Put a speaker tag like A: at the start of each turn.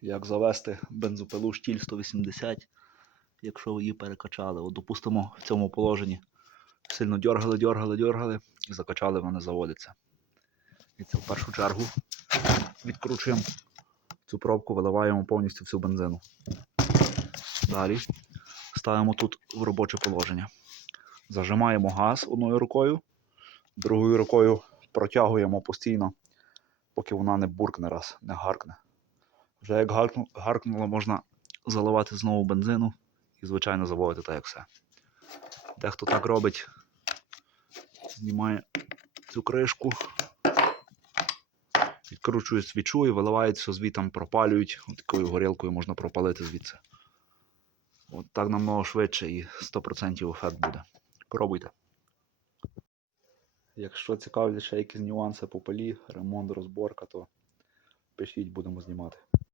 A: як завести бензопилу штіль 180, якщо ви її перекачали. От, допустимо, в цьому положенні сильно дергали, дергали, дергали і закачали, вона заводиться. І це в першу чергу відкручуємо цю пробку, виливаємо повністю всю бензину. Далі ставимо тут в робоче положення. Зажимаємо газ одною рукою, другою рукою протягуємо постійно, поки вона не буркне раз, не гаркне. Вже як гаркнуло, можна заливати знову бензину і, звичайно, заводити так, як все. Дехто так робить, знімає цю кришку, відкручує свічу і виливають все звітом, пропалюють. От такою горілкою можна пропалити звідси. От так намного швидше і 100% ефект буде. Пробуйте. Якщо цікавлять ще якісь нюанси по полі, ремонт, розборка, то пишіть, будемо знімати.